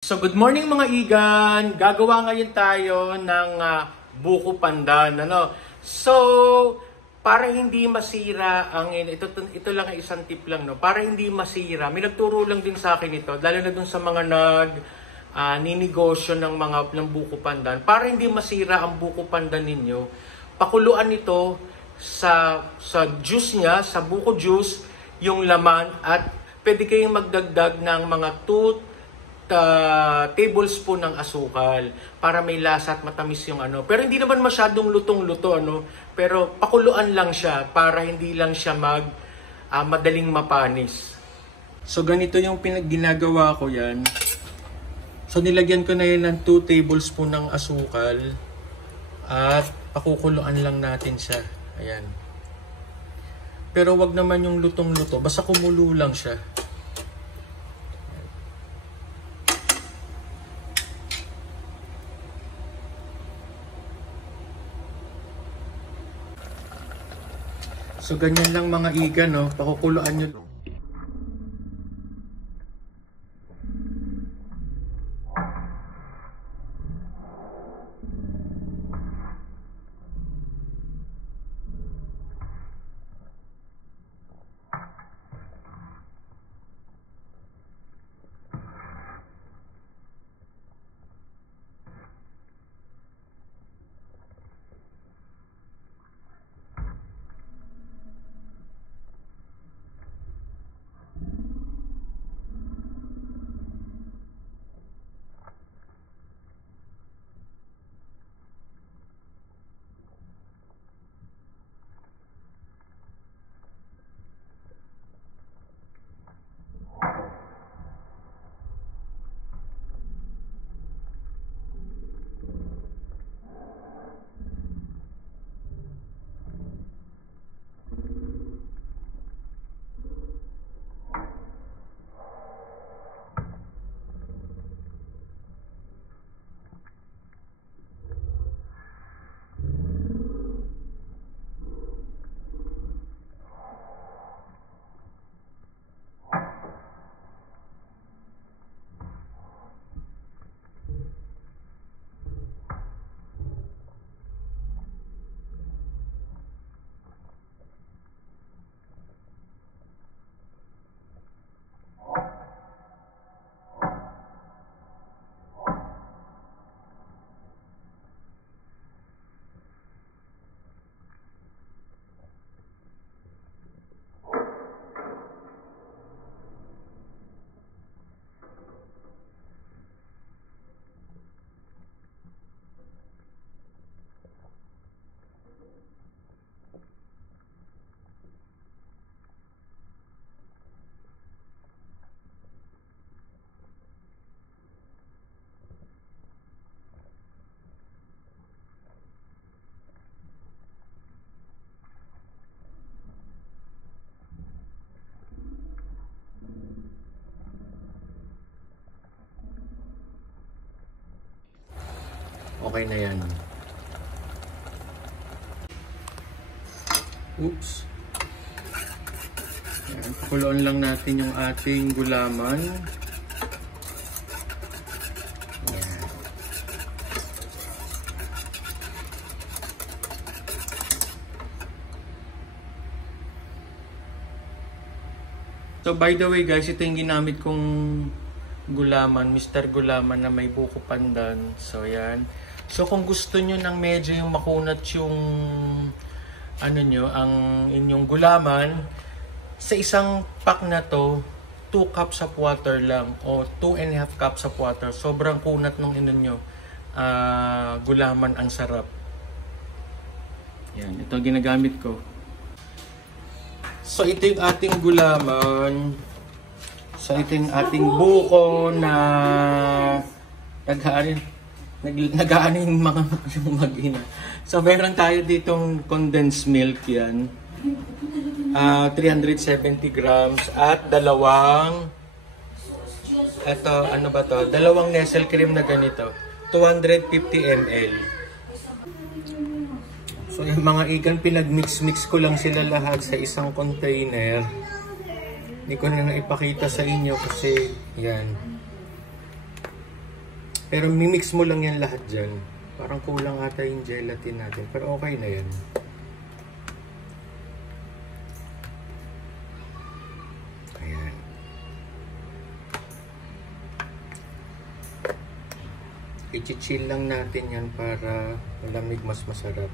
So good morning mga igan! Gagawa ngayon tayo ng buko pandan. So para hindi masira ang ito lang ay isang tip lang, no. Para hindi masira, may nagturo lang din sa akin ito, lalo na dun sa mga ninegosyo ng buko pandan. Para hindi masira ang buko pandan ninyo, pakuluan ito sa juice niya, sa buko juice, yung laman, at pwede kayong magdagdag ng mga 2 tablespoon ng asukal para may lasa at matamis yung Pero hindi naman masyadong lutong-luto, Pero pakuluan lang siya para hindi lang siya madaling mapanis. So ganito yung ginagawa ko yan. So nilagyan ko na yun ng 2 tablespoon ng asukal at pakukuluan lang natin siya. Ayan. Pero wag naman yung lutong-luto, basta kumulo lang siya. So ganyan lang mga igan, pakukuluan nyo. Okay na yan. Oops. Yan, pakuluan lang natin yung ating gulaman. Yan. So by the way guys, ito yung ginamit kong gulaman, Mr. Gulaman na may buko pandan. So yan. So kung gusto nyo ng medyo yung makunat yung ang inyong gulaman, sa isang pack na to, 2 cups of water lang o 2.5 cups of water. Sobrang kunat ng gulaman, ang sarap. Yan, ito ginagamit ko. So ito yung ating gulaman. So ito yung ating buko na nag-aano yung mga mag-ina. So meron tayo ditong condensed milk yan. 370 grams at dalawang Nestle cream na ganito. 250 ml. So yung mga ikan, pinag-mix ko lang sila lahat sa isang container. Hindi ko na ipakita sa inyo kasi yan. Pero mimix mo lang yan lahat dyan. Parang kulang ata yung gelatin natin. Pero okay na yan. Ayan. I-chill lang natin yan para malamig mas masarap.